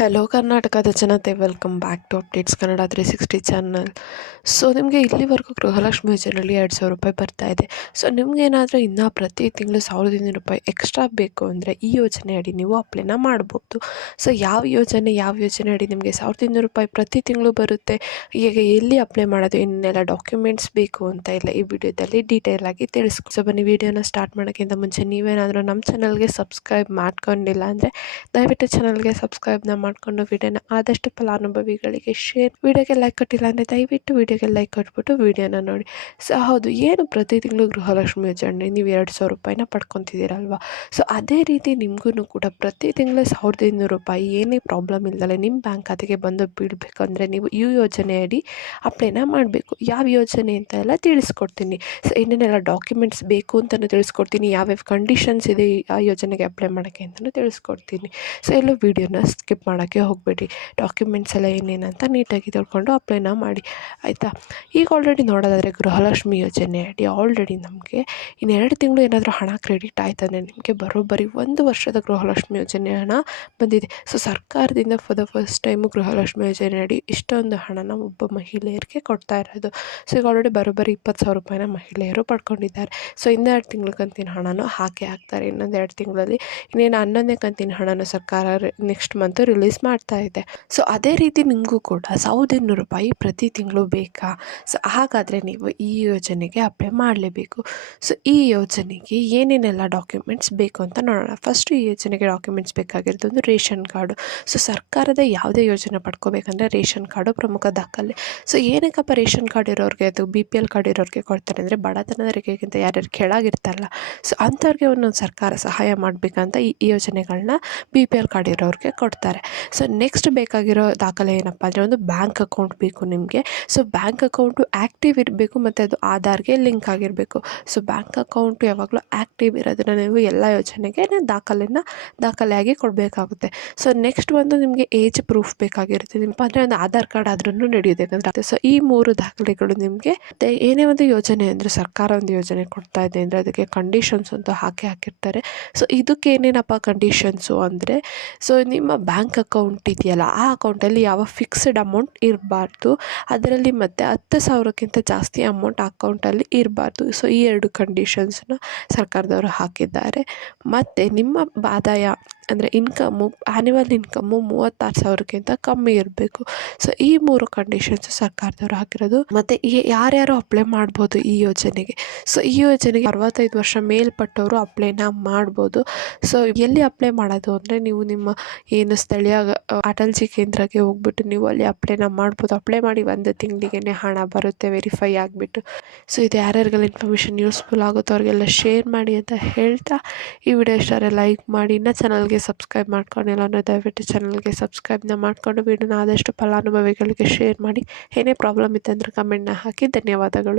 Hello ಕರ್ನಾಟಕದ ಜನತೆ. Welcome back to updates Kannada three sixty channel so ನಿಮಗೆ ಇಲ್ಲಿವರೆಗೂ ಗೃಹಲಕ್ಷ್ಮಿ ಯೋಜನೆಯಲ್ಲಿ ಎರಡು ಸಾವಿರ ರೂಪಾಯಿ ಬರ್ತಾ ಇದೆ. ಸೊ ನಿಮಗೇನಾದರೂ ಇನ್ನೂ ಪ್ರತಿ ತಿಂಗಳು ಸಾವಿರದ ಇನ್ನೂರು ರೂಪಾಯಿ ಎಕ್ಸ್ಟ್ರಾ ಬೇಕು ಅಂದರೆ ಈ ಯೋಜನೆ ಅಡಿ ನೀವು ಅಪ್ಲೈನ ಮಾಡ್ಬೋದು. ಸೊ ಯಾವ ಯೋಜನೆ ಯಾವ ಯೋಜನೆ ಅಡಿ ನಿಮಗೆ ಸಾವಿರದ ಇನ್ನೂರು ರೂಪಾಯಿ ಪ್ರತಿ ತಿಂಗಳು ಬರುತ್ತೆ? ಈಗ ಎಲ್ಲಿ ಅಪ್ಲೈ ಮಾಡೋದು? ಇನ್ನೆಲ್ಲ ಡಾಕ್ಯುಮೆಂಟ್ಸ್ ಬೇಕು ಅಂತ ಇಲ್ಲ ಈ ವಿಡಿಯೋದಲ್ಲಿ ಡೀಟೇಲ್ ಆಗಿ ತಿಳಿಸ್ಕೊ ಸೊ ಬನ್ನಿ, ವಿಡಿಯೋನ ಸ್ಟಾರ್ಟ್ ಮಾಡೋಕ್ಕಿಂತ ಮುಂಚೆ ನೀವೇನಾದರೂ ನಮ್ಮ ಚಾನಲ್ಗೆ ಸಬ್ಸ್ಕ್ರೈಬ್ ಮಾಡ್ಕೊಂಡಿಲ್ಲ ಅಂದರೆ ದಯವಿಟ್ಟು ಚಾನಲ್ಗೆ ಸಬ್ಸ್ಕ್ರೈಬ್ನ ಮಾಡಿಕೊಂಡು ವಿಡಿಯೋನ ಆದಷ್ಟು ಫಲಾನುಭವಿಗಳಿಗೆ ಶೇರ್ ವಿಡಿಯೋಗೆ ಲೈಕ್ ಕೊಟ್ಟಿಲ್ಲ ಅಂದರೆ ದಯವಿಟ್ಟು ವಿಡಿಯೋಗೆ ಲೈಕ್ ಕೊಟ್ಬಿಟ್ಟು ವಿಡಿಯೋನ ನೋಡಿ. ಸೊ ಹೌದು, ಏನು ಪ್ರತಿ ತಿಂಗಳು ಗೃಹಲಕ್ಷ್ಮಿ ಯೋಜನೆ ನೀವು ಎರಡು ಸಾವಿರ ರೂಪಾಯಿನ ಪಡ್ಕೊತಿದ್ದೀರಲ್ವ? ಸೊ ಅದೇ ರೀತಿ ನಿಮಗೂ ಕೂಡ ಪ್ರತಿ ತಿಂಗಳು ಸಾವಿರದ ಇನ್ನೂರು ರೂಪಾಯಿ ಏನೇ ಪ್ರಾಬ್ಲಮ್ ಇಲ್ದಲೆ ನಿಮ್ಮ ಬ್ಯಾಂಕ್ ಖಾತೆಗೆ ಬಂದು ಬೀಳಬೇಕಂದ್ರೆ ನೀವು ಈ ಯೋಜನೆ ಅಡಿ ಅಪ್ಲೈನ ಮಾಡಬೇಕು. ಯಾವ ಯೋಜನೆ ಅಂತ ಎಲ್ಲ ತಿಳಿಸ್ಕೊಡ್ತೀನಿ. ಸೊ ಏನೇನೆಲ್ಲ ಡಾಕ್ಯುಮೆಂಟ್ಸ್ ಬೇಕು ಅಂತಲೂ ತಿಳಿಸ್ಕೊಡ್ತೀನಿ. ಯಾವ್ಯಾವ ಕಂಡೀಷನ್ಸ್ ಇದೆ ಆ ಯೋಜನೆಗೆ ಅಪ್ಲೈ ಮಾಡೋಕ್ಕೆ ಅಂತಲೂ ತಿಳಿಸ್ಕೊಡ್ತೀನಿ. ಸೊ ಎಲ್ಲೂ ವೀಡಿಯೋನ ಸ್ಕಿಪ್ ಮಾಡೋಕ್ಕೆ ಹೋಗಬೇಡಿ ಡಾಕ್ಯುಮೆಂಟ್ಸ್ ಎಲ್ಲ ಏನೇನಂತ ನೀಟಾಗಿ ತಿಳ್ಕೊಂಡು ಅಪ್ಲೈನ ಮಾಡಿ. ಆಯಿತಾ? ಈಗ ಆಲ್ರೆಡಿ ನೋಡೋದಾದರೆ ಗೃಹಲಕ್ಷ್ಮಿ ಯೋಜನೆ ಅಡಿ ಆಲ್ರೆಡಿ ನಮಗೆ ಇನ್ನೆರಡು ತಿಂಗಳು ಏನಾದರೂ ಹಣ ಕ್ರೆಡಿಟ್ ಆಯ್ತಂದರೆ ನಿಮಗೆ ಬರೋಬ್ಬರಿ ಒಂದು ವರ್ಷದ ಗೃಹಲಕ್ಷ್ಮಿ ಯೋಜನೆ ಹಣ ಬಂದಿದೆ. ಸೊ ಸರ್ಕಾರದಿಂದ for the first time Gruhalakshmi ಯೋಜನೆ ಅಡಿ ಇಷ್ಟೊಂದು ಹಣನ ಒಬ್ಬ ಮಹಿಳೆಯರಿಗೆ ಕೊಡ್ತಾ ಇರೋದು. ಸೊ ಈಗ ಆಲ್ರೆಡಿ ಬರೋಬ್ಬರಿ ಇಪ್ಪತ್ತು ಸಾವಿರ ರೂಪಾಯಿನ ಮಹಿಳೆಯರು ಪಡ್ಕೊಂಡಿದ್ದಾರೆ. ಸೊ ಇನ್ನೆರಡು ತಿಂಗಳ ಕಂತಿನ ಹಣನೂ ಹಾಕಿ ಹಾಕ್ತಾರೆ. ಇನ್ನೊಂದು ಎರಡು ತಿಂಗಳಲ್ಲಿ ಇನ್ನೇನು ಹನ್ನೊಂದನೇ ಕಂತಿನ ಹಣನೂ ಸರ್ಕಾರ ನೆಕ್ಸ್ಟ್ ಮಂತು ರಿಲೀಸ್ ಮಾಡ್ತಾ ಇದೆ. ಸೊ ಅದೇ ರೀತಿ ನಿಮಗೂ ಕೂಡ ಸಾವಿರದ ಇನ್ನೂರು ರೂಪಾಯಿ ಪ್ರತಿ ತಿಂಗಳು ಬೇಕಾ? ಸೊ ಹಾಗಾದರೆ ನೀವು ಈ ಯೋಜನೆಗೆ ಅಪ್ಲೈ ಮಾಡಲೇಬೇಕು. ಸೊ ಈ ಯೋಜನೆಗೆ ಏನೇನೆಲ್ಲ ಡಾಕ್ಯುಮೆಂಟ್ಸ್ ಬೇಕು ಅಂತ ನೋಡೋಣ. ಫಸ್ಟು ಈ ಯೋಜನೆಗೆ ಡಾಕ್ಯುಮೆಂಟ್ಸ್ ಬೇಕಾಗಿರೋದು ಒಂದು ರೇಷನ್ ಕಾರ್ಡು. ಸೊ ಸರ್ಕಾರದ ಯಾವುದೇ ಯೋಜನೆ ಪಡ್ಕೋಬೇಕಂದ್ರೆ ರೇಷನ್ ಕಾರ್ಡು ಪ್ರಮುಖ ದಾಖಲೆ. ಸೊ ಏನಕ್ಕಪ್ಪ ರೇಷನ್ ಕಾರ್ಡ್ ಇರೋರಿಗೆ ಅದು ಬಿ ಪಿ ಎಲ್ ಕಾರ್ಡ್ ಇರೋರಿಗೆ ಕೊಡ್ತಾರೆ ಅಂದರೆ ಬಡತನದ ರೇಖೆಗಿಂತ ಯಾರ್ಯಾರು ಕೆಳಗಿರ್ತಾರಲ್ಲ. ಸೊ ಅಂಥವ್ರಿಗೆ ಒಂದೊಂದು ಸರ್ಕಾರ ಸಹಾಯ ಮಾಡಬೇಕಂತ ಈ ಯೋಜನೆಗಳನ್ನ ಬಿ ಪಿ ಎಲ್ ಕಾರ್ಡ್ ಇರೋರಿಗೆ ಕೊಡ್ತಾರೆ. ಸೊ ನೆಕ್ಸ್ಟ್ ಬೇಕಾಗಿರೋ ದಾಖಲೆ ಏನಪ್ಪ ಅಂದರೆ ಒಂದು ಬ್ಯಾಂಕ್ ಅಕೌಂಟ್ ಬೇಕು ನಿಮಗೆ. ಸೊ ಬ್ಯಾಂಕ್ ಅಕೌಂಟು ಆ್ಯಕ್ಟಿವ್ ಇರಬೇಕು ಮತ್ತು ಅದು ಆಧಾರ್ಗೆ ಲಿಂಕ್ ಆಗಿರಬೇಕು. ಸೊ ಬ್ಯಾಂಕ್ ಅಕೌಂಟು ಯಾವಾಗಲೂ ಆ್ಯಕ್ಟಿವ್ ಇರೋದನ್ನು ನೀವು ಎಲ್ಲ ಯೋಜನೆಗೆ ದಾಖಲೆನ ದಾಖಲೆಯಾಗಿ ಕೊಡಬೇಕಾಗುತ್ತೆ. ಸೊ ನೆಕ್ಸ್ಟ್ ಒಂದು ನಿಮಗೆ ಏಜ್ ಪ್ರೂಫ್ ಬೇಕಾಗಿರುತ್ತೆ. ನಿಮ್ಮ ಅಂದರೆ ಒಂದು ಆಧಾರ್ ಕಾರ್ಡ್ ಆದ್ರೂ ನಡೆಯುತ್ತೆ ಯಾಕಂದರೆ ಸೊ ಈ ಮೂರು ದಾಖಲೆಗಳು ನಿಮಗೆ ಏನೇ ಒಂದು ಯೋಜನೆ ಅಂದರೆ ಸರ್ಕಾರ ಒಂದು ಯೋಜನೆ ಕೊಡ್ತಾ ಇದೆ ಅಂದರೆ ಅದಕ್ಕೆ ಕಂಡೀಷನ್ಸ್ ಅಂತ ಹಾಕಿ ಹಾಕಿರ್ತಾರೆ. ಸೊ ಇದಕ್ಕೆ ಏನೇನಪ್ಪ ಕಂಡೀಷನ್ಸು ಅಂದರೆ ಸೊ ನಿಮ್ಮ ಬ್ಯಾಂಕ್ ಅಕೌಂಟ್ ಇದೆಯಲ್ಲ, ಆ ಅಕೌಂಟಲ್ಲಿ ಯಾವ ಫಿಕ್ಸ್ಡ್ ಅಮೌಂಟ್ ಇರಬಾರ್ದು. ಅದರಲ್ಲಿ ಮತ್ತೆ ಹತ್ತು ಸಾವಿರಕ್ಕಿಂತ ಜಾಸ್ತಿ ಅಮೌಂಟ್ ಅಕೌಂಟಲ್ಲಿ ಇರಬಾರ್ದು. ಸೊ ಈ ಎರಡು ಕಂಡೀಷನ್ಸನ್ನ ಸರ್ಕಾರದವರು ಹಾಕಿದ್ದಾರೆ. ಮತ್ತು ನಿಮ್ಮ ಆದಾಯ ಅಂದರೆ ಇನ್ಕಮ್ಮು ಆ್ಯನಿವಲ್ ಇನ್ಕಮ್ಮು ಮೂವತ್ತಾರು ಸಾವಿರಕ್ಕಿಂತ ಕಮ್ಮಿ ಇರಬೇಕು. ಸೊ ಈ ಮೂರು ಕಂಡೀಷನ್ಸು ಸರ್ಕಾರದವರು ಹಾಕಿರೋದು. ಮತ್ತು ಈ ಯಾರ್ಯಾರು ಅಪ್ಲೈ ಮಾಡ್ಬೋದು ಈ ಯೋಜನೆಗೆ? ಸೊ ಈ ಯೋಜನೆಗೆ ಅರವತ್ತೈದು ವರ್ಷ ಮೇಲ್ಪಟ್ಟವರು ಅಪ್ಲೈನ ಮಾಡ್ಬೋದು. ಸೊ ಎಲ್ಲಿ ಅಪ್ಲೈ ಮಾಡೋದು ಅಂದರೆ ನೀವು ನಿಮ್ಮ ಏನು ಸ್ಥಳೀಯ ಅಟಲ್ಜಿ ಕೇಂದ್ರಕ್ಕೆ ಹೋಗ್ಬಿಟ್ಟು ನೀವು ಅಲ್ಲಿ ಅಪ್ಲೈನ ಮಾಡ್ಬೋದು. ಅಪ್ಲೈ ಮಾಡಿ ಒಂದು ತಿಂಗಳಿಗೆ ಹಣ ಬರುತ್ತೆ ವೆರಿಫೈ ಆಗಿಬಿಟ್ಟು. ಸೊ ಇದು ಯಾರ್ಯಾರಿಗೆಲ್ಲ ಇನ್ಫಾರ್ಮೇಷನ್ ಯೂಸ್ಫುಲ್ ಆಗುತ್ತೋ ಅವ್ರಿಗೆಲ್ಲ ಶೇರ್ ಮಾಡಿ ಅಂತ ಹೇಳ್ತಾ, ಈ ವಿಡಿಯೋ ಇಷ್ಟಾರೆ ಲೈಕ್ ಮಾಡಿ. ಇನ್ನೂ ಚಾನಲ್ಗೆ ಸಬ್ಸ್ಕ್ರೈಬ್ ಮಾಡ್ಕೊಂಡಿಲ್ಲ ಅನ್ನೋ ದಯವಿಟ್ಟು ಚಾನಲ್ಗೆ ಸಬ್ಸ್ಕ್ರೈಬ್ನ ಮಾಡಿಕೊಂಡು ವಿಡಿಯೋನ ಆದಷ್ಟು ಫಲಾನುಭವಿಗಳಿಗೆ ಶೇರ್ ಮಾಡಿ ಏನೇ ಪ್ರಾಬ್ಲಮ್ ಇತ್ತಂದ್ರೆ ಕಮೆಂಟ್ನ ಹಾಕಿ ಧನ್ಯವಾದಗಳು.